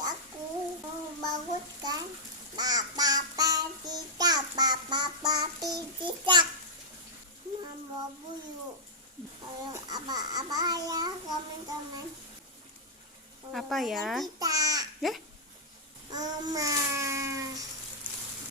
Aku mau bangun kan, papa cicak mama bulu. Apa ya teman-teman? Apa ya? Kita Ya? mama